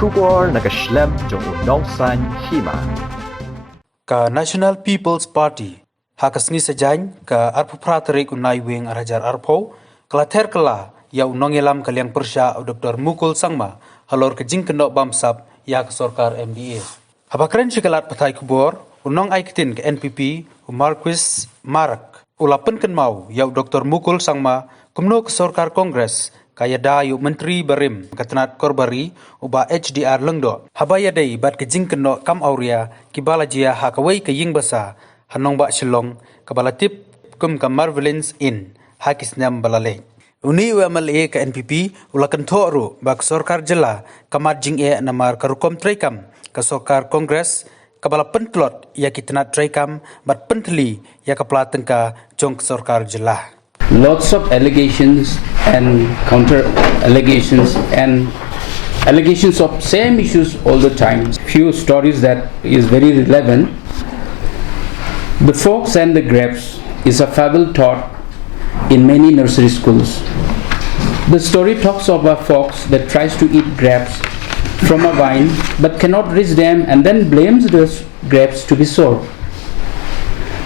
Kubor nakaslem jong unongsan hima. Ka National People's Party hakasni sejany ka arpupratrik unai wing arajar arpo kelater kela ya unongelam kaliang persya Dr. Mukul Sangma halor kejing kendok bamsap ya ke sorkar MDA. Habakren cikalat patai kubor unong aikitin ke NPP Marquis Marak ulapen ken mau ya Dr. Mukul Sangma kumno ke sorkar Kongres kaya da yu menteri barim katenat korbari uba HDR lengdo habaya dei bat kejing keno kam auria kibala jia hakawai ke ying basa hanong ba shilong kabala tip kum kam marvelins in hakisnam balale uni UMLA ke NPP ulakan thoru bak sorkar jela kamat jing e namar karukom traikam ke sorkar Kongres kabala pentlot ya kitenat traikam bat pentli ya kapla tengka jong sorkar jela. Lots of allegations and counter allegations and allegations of same issues all the time. Few stories that is very relevant. The fox and the grapes is a fable taught in many nursery schools. The story talks of a fox that tries to eat grapes from a vine but cannot reach them and then blames the grapes to be sour.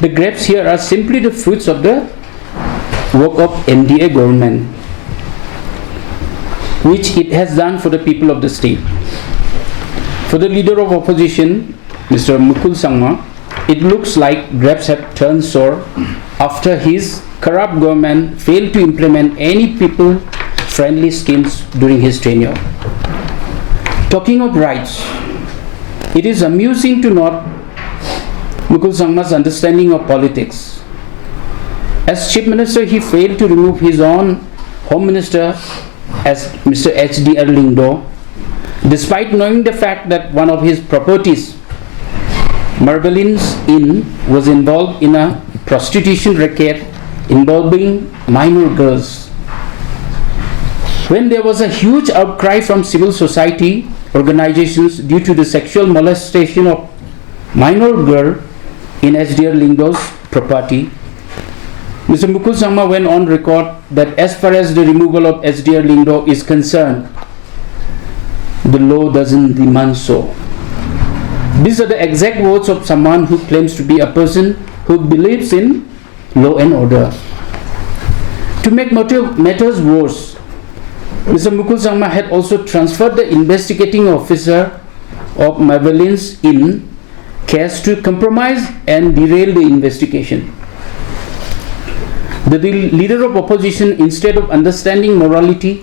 The grapes here are simply the fruits of the work of MDA government, which it has done for the people of the state. For the leader of opposition, Mr. Mukul Sangma, it looks like grapes have turned sour after his corrupt government failed to implement any people-friendly schemes during his tenure. Talking of rights, it is amusing to note Mukul Sangma's understanding of politics. As Chief Minister, he failed to remove his own Home Minister as Mr. HDR Lingdo, despite knowing the fact that one of his properties, Marvelins Inn, was involved in a prostitution racket involving minor girls. When there was a huge outcry from civil society organizations due to the sexual molestation of minor girl in HDR Lingdo's property, Mr. Mukul Sangma went on record that as far as the removal of HDR Lingdo is concerned, the law doesn't demand so. These are the exact words of someone who claims to be a person who believes in law and order. To make matters worse, Mr. Mukul Sangma had also transferred the investigating officer of Marvelins Inn case to compromise and derail the investigation. The leader of opposition, instead of understanding morality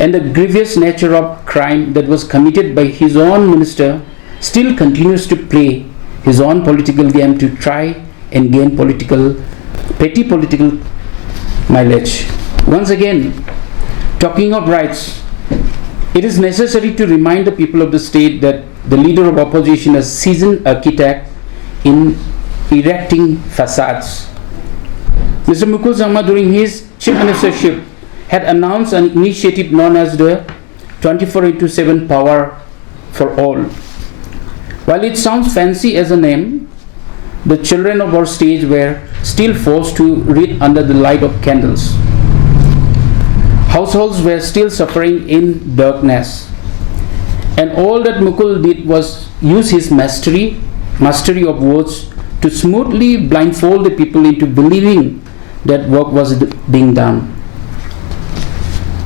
and the grievous nature of crime that was committed by his own minister, still continues to play his own political game to try and gain petty political mileage. Once again, talking of rights, it is necessary to remind the people of the state that the leader of opposition is a seasoned architect in erecting facades. Mr. Mukul Sangma, during his chief ministership, had announced an initiative known as the 24/7 Power for All. While it sounds fancy as a name, the children of our stage were still forced to read under the light of candles. Households were still suffering in darkness. And all that Mukul did was use his mastery of words to smoothly blindfold the people into believing that work was being done.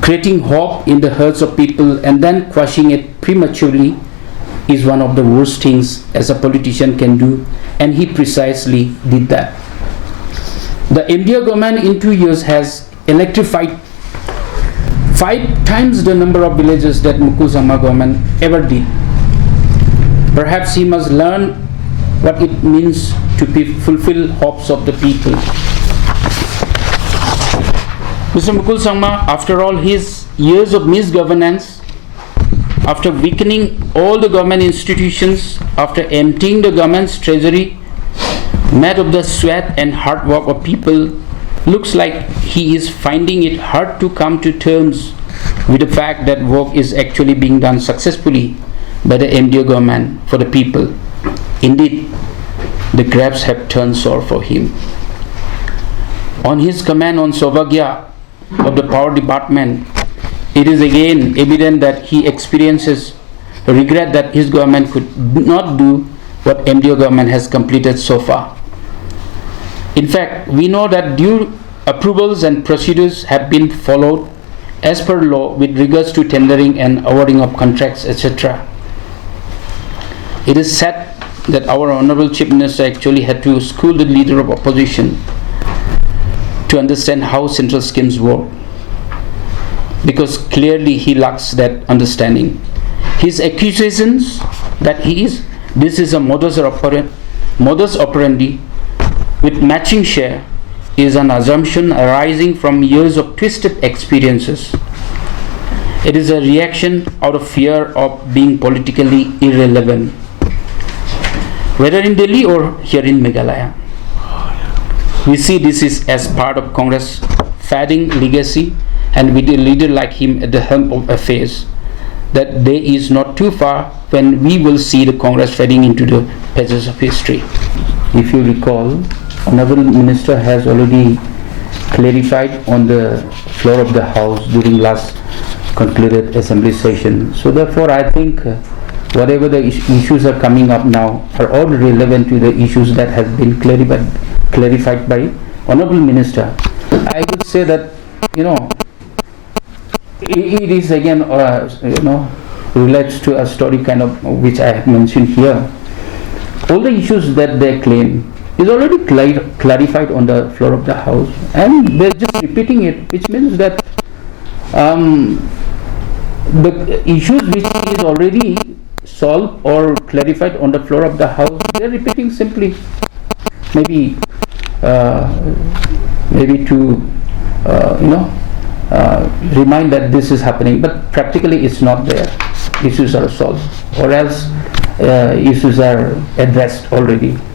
Creating hope in the hearts of people and then crushing it prematurely is one of the worst things as a politician can do, and he precisely did that. The MDA government in 2 years has electrified 5 times the number of villages that Mukul Sangma government ever did. Perhaps he must learn what it means to fulfill hopes of the people. Mr. Mukul Sangma, after all his years of misgovernance, after weakening all the government institutions, after emptying the government's treasury, made of the sweat and hard work of people, looks like he is finding it hard to come to terms with the fact that work is actually being done successfully by the MDA government for the people. Indeed, the grapes have turned sour for him. On his command on Saubhagya of the Power Department, it is again evident that he experiences regret that his government could not do what MDO government has completed so far. In fact, we know that due approvals and procedures have been followed as per law with regards to tendering and awarding of contracts, etc. It is sad that our Honorable Chief Minister actually had to school the leader of opposition to understand how central schemes work, because clearly he lacks that understanding. His accusations that this is a modus operandi with matching share is an assumption arising from years of twisted experiences. It is a reaction out of fear of being politically irrelevant, whether in Delhi or here in Meghalaya. We see this is as part of Congress fading legacy, and with a leader like him at the helm of affairs, that day is not too far when we will see the Congress fading into the pages of history. If you recall, Honorable Minister has already clarified on the floor of the House during last concluded Assembly session. So therefore, I think whatever the issues are coming up now are all relevant to the issues that have been clarified by Honorable Minister. I would say that, it is again, relates to a story kind of which I have mentioned here. All the issues that they claim is already clarified on the floor of the House, and they're just repeating it, which means that the issues which is already solved or clarified on the floor of the House, they're repeating simply, maybe to remind that this is happening, but practically it's not there. Issues are solved, or else issues are addressed already.